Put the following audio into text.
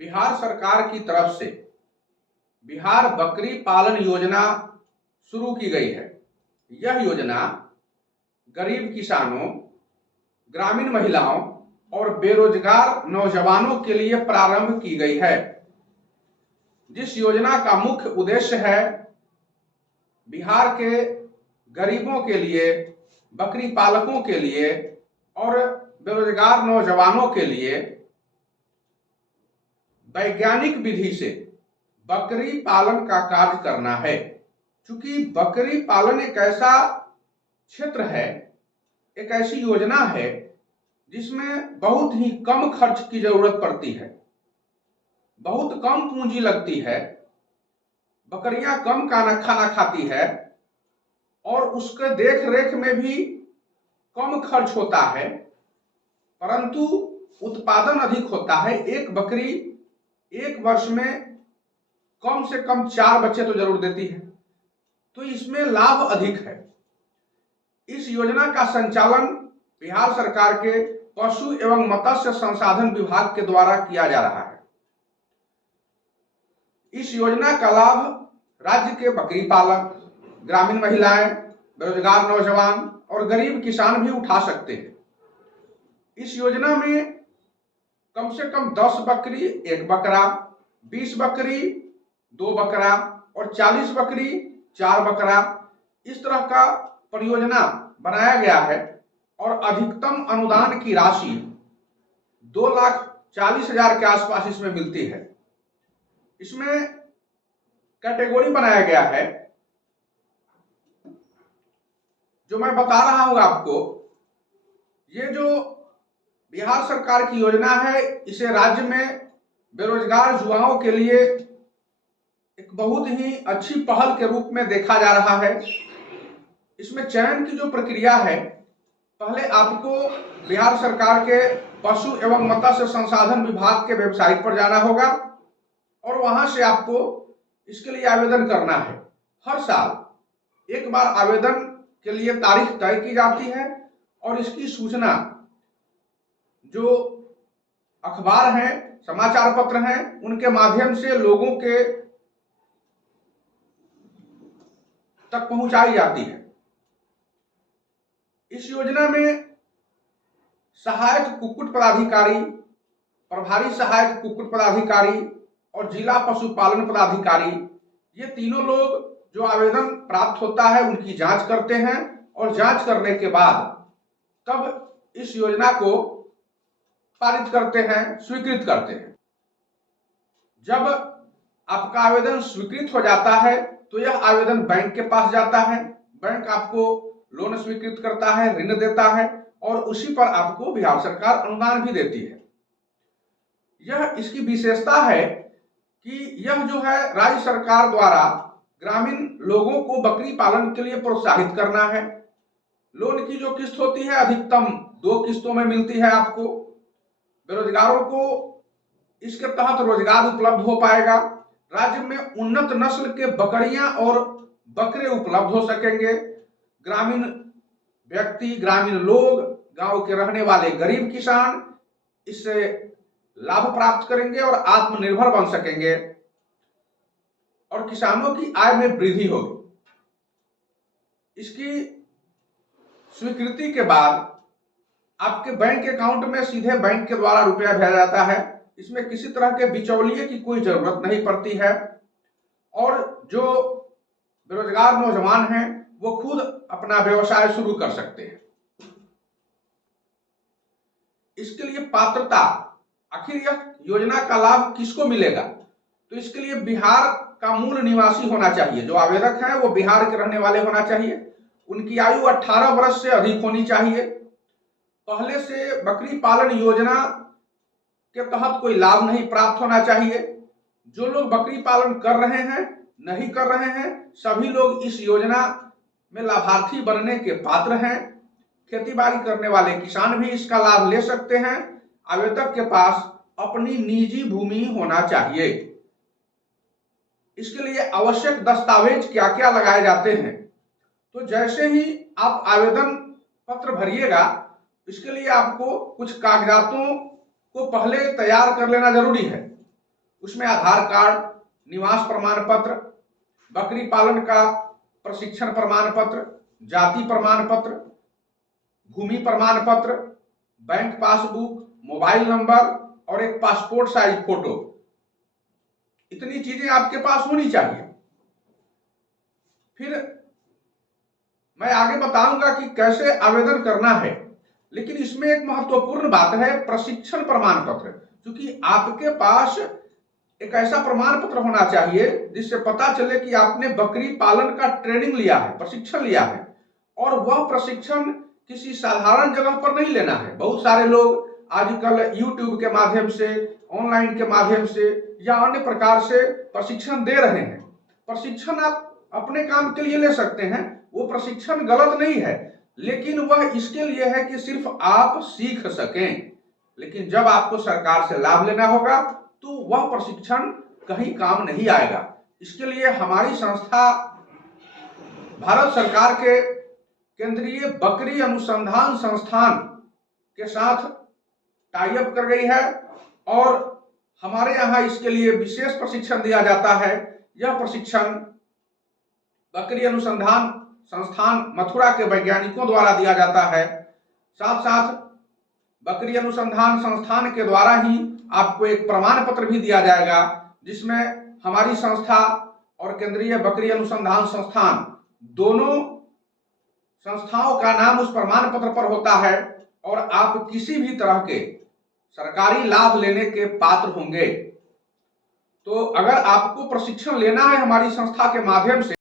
बिहार सरकार की तरफ से बिहार बकरी पालन योजना शुरू की गई है। यह योजना गरीब किसानों, ग्रामीण महिलाओं और बेरोजगार नौजवानों के लिए प्रारंभ की गई है। जिस योजना का मुख्य उद्देश्य है बिहार के गरीबों के लिए, बकरी पालकों के लिए और बेरोजगार नौजवानों के लिए वैज्ञानिक विधि से बकरी पालन का कार्य करना है। चूंकि बकरी पालन एक ऐसा क्षेत्र है, एक ऐसी योजना है जिसमें बहुत ही कम खर्च की जरूरत पड़ती है, बहुत कम पूंजी लगती है, बकरियां कम खाना खाती है और उसके देख रेख में भी कम खर्च होता है, परंतु उत्पादन अधिक होता है। एक बकरी एक वर्ष में कम से कम 4 बच्चे तो जरूर देती है, तो इसमें लाभ अधिक है। इस योजना का संचालन बिहार सरकार के पशु एवं मत्स्य संसाधन विभाग के द्वारा किया जा रहा है। इस योजना का लाभ राज्य के बकरी पालक, ग्रामीण महिलाएं, बेरोजगार नौजवान और गरीब किसान भी उठा सकते हैं। इस योजना में कम से कम 10 बकरी 1 बकरा, 20 बकरी 2 बकरा और 40 बकरी 4 बकरा, इस तरह का परियोजना बनाया गया है और अधिकतम अनुदान की राशि 2,40,000 के आसपास इसमें मिलती है। इसमें कैटेगरी बनाया गया है जो मैं बता रहा हूं आपको। ये जो बिहार सरकार की योजना है, इसे राज्य में बेरोजगार युवाओं के लिए एक बहुत ही अच्छी पहल के रूप में देखा जा रहा है। इसमें चयन की जो प्रक्रिया है, पहले आपको बिहार सरकार के पशु एवं मत्स्य संसाधन विभाग के वेबसाइट पर जाना होगा और वहां से आपको इसके लिए आवेदन करना है। हर साल एक बार आवेदन के लिए तारीख तय की जाती है और इसकी सूचना जो अखबार हैं, समाचार पत्र हैं, उनके माध्यम से लोगों के तक पहुंचाई जाती है। इस योजना में सहायक कुक्कुट पदाधिकारी, प्रभारी सहायक कुक्कुट पदाधिकारी और जिला पशुपालन पदाधिकारी, ये तीनों लोग जो आवेदन प्राप्त होता है उनकी जांच करते हैं और जांच करने के बाद तब इस योजना को पारित करते हैं, स्वीकृत करते हैं। जब आपका आवेदन स्वीकृत हो जाता है तो यह आवेदन बैंक के पास जाता है। बैंक आपको लोन स्वीकृत करता है, ऋण देता है और उसी पर आपको बिहार सरकार अनुदान भी देती है। यह इसकी विशेषता है कि यह जो है राज्य सरकार द्वारा ग्रामीण लोगों को बकरी पालन के लिए प्रोत्साहित करना है। लोन की जो किस्त होती है अधिकतम 2 किस्तों में मिलती है आपको। बेरोजगारों को इसके तहत रोजगार उपलब्ध हो पाएगा। राज्य में उन्नत नस्ल के बकरियां और बकरे उपलब्ध हो सकेंगे। ग्रामीण व्यक्ति, ग्रामीण लोग, गांव के रहने वाले गरीब किसान इससे लाभ प्राप्त करेंगे और आत्मनिर्भर बन सकेंगे और किसानों की आय में वृद्धि होगी। इसकी स्वीकृति के बाद आपके बैंक अकाउंट में सीधे बैंक के द्वारा रुपया भेजा जाता है। इसमें किसी तरह के बिचौलिए की कोई जरूरत नहीं पड़ती है और जो बेरोजगार नौजवान हैं वो खुद अपना व्यवसाय शुरू कर सकते हैं। इसके लिए पात्रता, आखिर यह योजना का लाभ किसको मिलेगा, तो इसके लिए बिहार का मूल निवासी होना चाहिए। जो आवेदक हैं वो बिहार के रहने वाले होना चाहिए। उनकी आयु 18 वर्ष से अधिक होनी चाहिए। पहले से बकरी पालन योजना के तहत कोई लाभ नहीं प्राप्त होना चाहिए। जो लोग बकरी पालन कर रहे हैं, नहीं कर रहे हैं, सभी लोग इस योजना में लाभार्थी बनने के पात्र हैं। खेतीबाड़ी करने वाले किसान भी इसका लाभ ले सकते हैं। आवेदक के पास अपनी निजी भूमि होना चाहिए। इसके लिए आवश्यक दस्तावेज क्या क्या लगाए जाते हैं, तो जैसे ही आप आवेदन पत्र भरिएगा, इसके लिए आपको कुछ कागजातों को पहले तैयार कर लेना जरूरी है। उसमें आधार कार्ड, निवास प्रमाण पत्र, बकरी पालन का प्रशिक्षण प्रमाण पत्र, जाति प्रमाण पत्र, भूमि प्रमाण पत्र, बैंक पासबुक, मोबाइल नंबर और एक पासपोर्ट साइज फोटो, इतनी चीजें आपके पास होनी चाहिए। फिर मैं आगे बताऊंगा कि कैसे आवेदन करना है, लेकिन इसमें एक महत्वपूर्ण बात है प्रशिक्षण प्रमाण पत्र। क्योंकि आपके पास एक ऐसा प्रमाण पत्र होना चाहिए जिससे पता चले कि आपने बकरी पालन का ट्रेनिंग लिया है, प्रशिक्षण लिया है, और वह प्रशिक्षण किसी साधारण जगह पर नहीं लेना है। बहुत सारे लोग आजकल YouTube के माध्यम से, ऑनलाइन के माध्यम से या अन्य प्रकार से प्रशिक्षण दे रहे हैं। प्रशिक्षण आप अपने काम के लिए ले सकते हैं, वो प्रशिक्षण गलत नहीं है, लेकिन वह इसके लिए है कि सिर्फ आप सीख सकें। लेकिन जब आपको सरकार से लाभ लेना होगा तो वह प्रशिक्षण कहीं काम नहीं आएगा। इसके लिए हमारी संस्था भारत सरकार के केंद्रीय बकरी अनुसंधान संस्थान के साथ टाई अप कर गई है और हमारे यहाँ इसके लिए विशेष प्रशिक्षण दिया जाता है। यह प्रशिक्षण बकरी अनुसंधान संस्थान मथुरा के वैज्ञानिकों द्वारा दिया जाता है। साथ साथ बकरी अनुसंधान संस्थान के द्वारा ही आपको एक प्रमाण पत्र भी दिया जाएगा, जिसमें हमारी संस्था और केंद्रीय बकरी अनुसंधान संस्थान दोनों संस्थाओं का नाम उस प्रमाण पत्र पर होता है और आप किसी भी तरह के सरकारी लाभ लेने के पात्र होंगे। तो अगर आपको प्रशिक्षण लेना है हमारी संस्था के माध्यम से